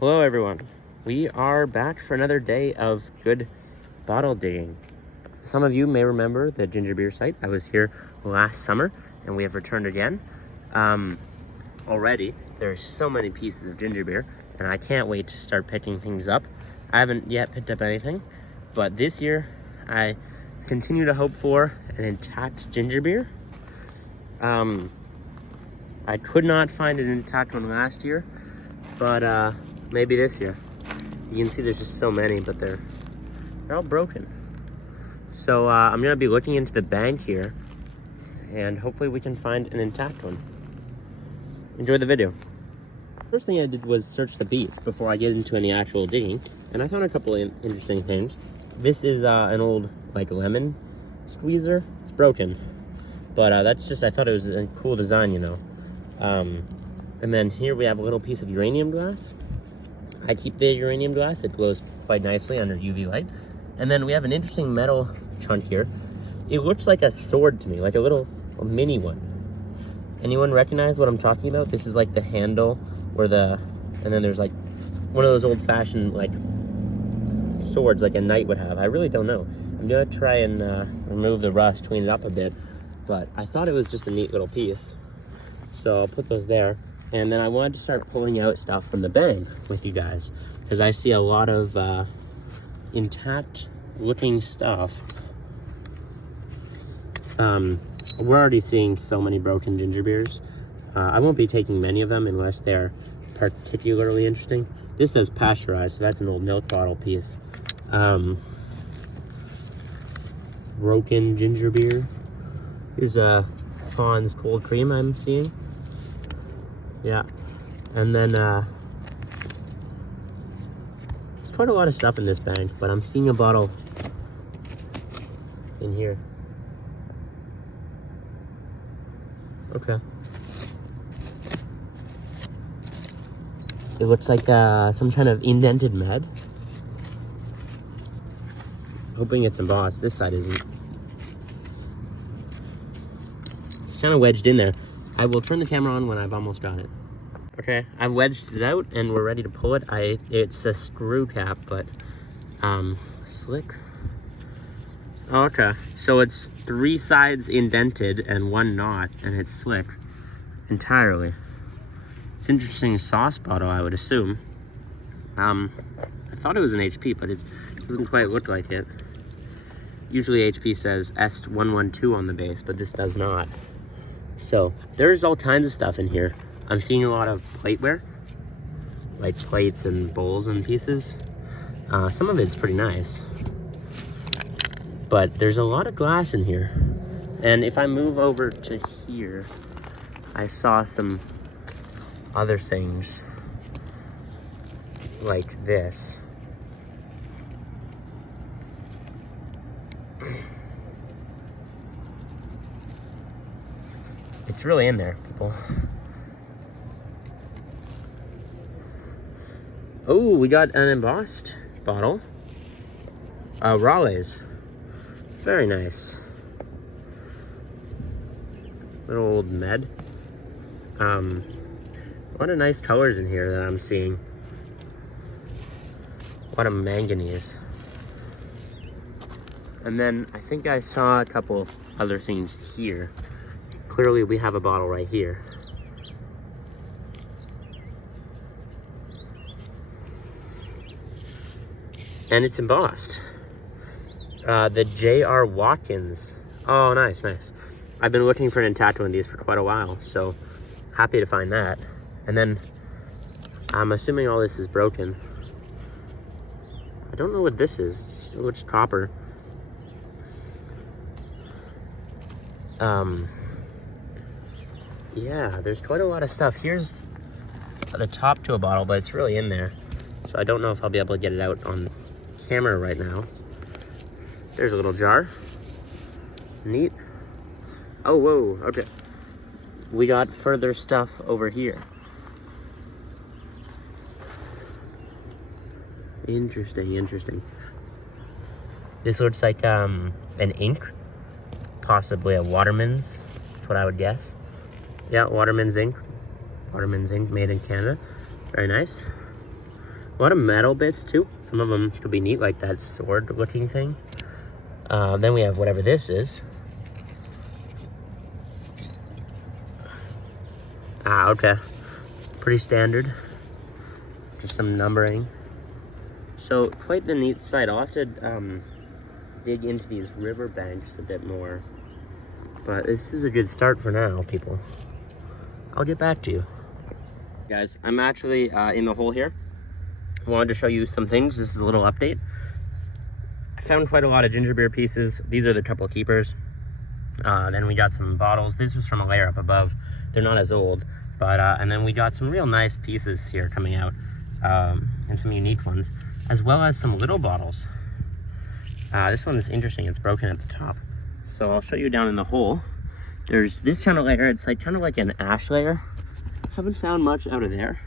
Hello everyone. We are back for another day of good bottle digging. Some of you may remember the ginger beer site. I was here last summer and we have returned again. Already there's so many pieces of ginger beer and I can't wait to start picking things up. I haven't yet picked up anything, but this year I continue to hope for an intact ginger beer. I could not find an intact one last year, but maybe this year. You can see there's just so many, but they're all broken. So I'm gonna be looking into the bank here and hopefully we can find an intact one. Enjoy the video. First thing I did was search the beach before I get into any actual digging, and I found a couple of interesting things. This is an old like lemon squeezer. It's broken, but that's just, I thought it was a cool design, you know. And then here we have a little piece of uranium glass. I keep the uranium glass. It glows quite nicely under UV light. And then we have an interesting metal chunk here. It looks like a sword to me, like a mini one. Anyone recognize what I'm talking about? This is like the handle where and then there's like one of those old-fashioned like swords like a knight would have. I really don't know. I'm gonna try and remove the rust, clean it up a bit, but I thought it was just a neat little piece. So I'll put those there. And then I wanted to start pulling out stuff from the bank with you guys, because I see a lot of intact looking stuff. We're already seeing so many broken ginger beers. I won't be taking many of them unless they're particularly interesting. This says pasteurized, so that's an old milk bottle piece. Broken ginger beer. Here's a Pond's cold cream I'm seeing. Yeah, and then there's quite a lot of stuff in this bank, but I'm seeing a bottle in here. Okay. It looks like some kind of indented med. Hoping it's embossed. This side isn't. It's kind of wedged in there. I will turn the camera on when I've almost got it. Okay, I've wedged it out and we're ready to pull it. It's a screw cap, but slick. Oh, okay, so it's 3 sides indented and 1 not, and it's slick entirely. It's an interesting sauce bottle, I would assume. I thought it was an HP, but it doesn't quite look like it. Usually HP says S112 on the base, but this does not. So there's all kinds of stuff in here. I'm seeing a lot of plateware, like plates and bowls and pieces. Some of it's pretty nice, but there's a lot of glass in here. And if I move over to here, I saw some other things like this. It's really in there, people. Oh, we got an embossed bottle. Raleigh's. Very nice. Little old med. A lot of nice colors in here that I'm seeing. A lot of manganese. And then I think I saw a couple other things here. Clearly we have a bottle right here. And it's embossed. The J.R. Watkins. Oh, nice, nice. I've been looking for an intact one of these for quite a while, so happy to find that. And then I'm assuming all this is broken. I don't know what this is. It looks copper. Yeah, there's quite a lot of stuff. Here's the top to a bottle, but it's really in there. So I don't know if I'll be able to get it out on camera right now. There's a little jar. Neat. Oh, whoa, okay. We got further stuff over here. Interesting, interesting. This looks like an ink, possibly a Waterman's. That's what I would guess. Yeah, Waterman's ink. Waterman's ink made in Canada. Very nice. A lot of metal bits too. Some of them could be neat, like that sword looking thing. Then we have whatever this is. Ah, okay. Pretty standard. Just some numbering. So, quite the neat site. I'll have to dig into these river banks a bit more. But this is a good start for now, people. I'll get back to you. Guys, I'm actually in the hole here. I wanted to show you some things. This is a little update. I found quite a lot of ginger beer pieces. These are the couple keepers. Then we got some bottles. This was from a layer up above. They're not as old. But and then we got some real nice pieces here coming out. And some unique ones. As well as some little bottles. This one is interesting. It's broken at the top. So I'll show you down in the hole. There's this kind of layer. It's like kind of like an ash layer. Haven't found much out of there.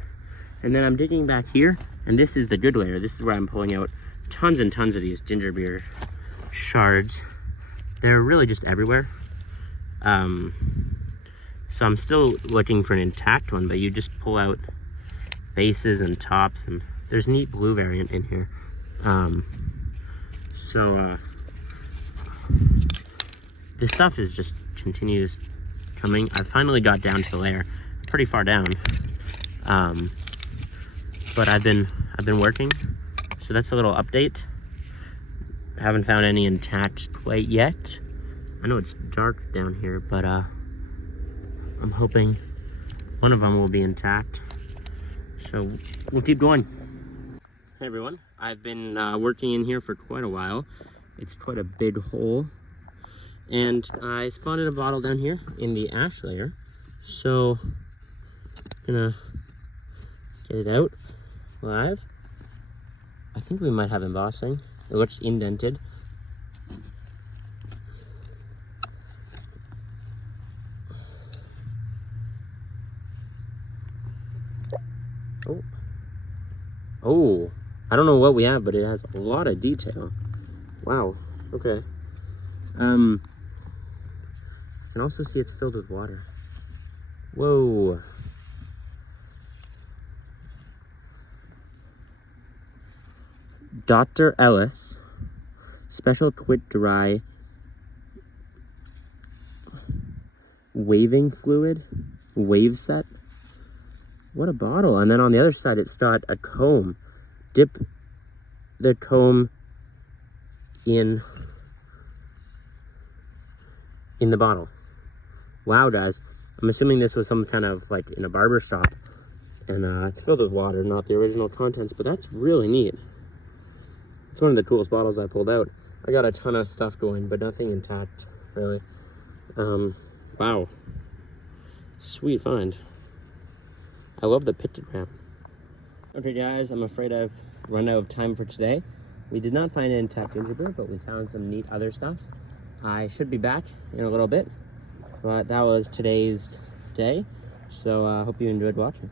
And then I'm digging back here, and this is the good layer. This is where I'm pulling out tons and tons of these ginger beer shards. They're really just everywhere. So I'm still looking for an intact one, but you just pull out bases and tops, and there's a neat blue variant in here. This stuff is just continues coming. I finally got down to the layer, pretty far down. But I've been working, so that's a little update. Haven't found any intact quite yet. I know it's dark down here, but I'm hoping one of them will be intact. So we'll keep going. Hey everyone, I've been working in here for quite a while. It's quite a big hole. And I spotted a bottle down here in the ash layer. So I'm gonna get it out live. I think we might have embossing. It looks indented. Oh, I don't know what we have, but it has a lot of detail. Wow, okay. You can also see it's filled with water. Whoa. Dr. Ellis, special quick dry waving fluid, wave set. What a bottle. And then on the other side, it's got a comb. Dip the comb in the bottle. Wow, guys. I'm assuming this was some kind of like in a barber shop. And it's filled with water, not the original contents, but that's really neat. It's one of the coolest bottles I pulled out. I got a ton of stuff going, but nothing intact, really. Wow. Sweet find. I love the pictogram. Okay guys, I'm afraid I've run out of time for today. We did not find an intact ginger beer, but we found some neat other stuff. I should be back in a little bit, but that was today's day. So I hope you enjoyed watching.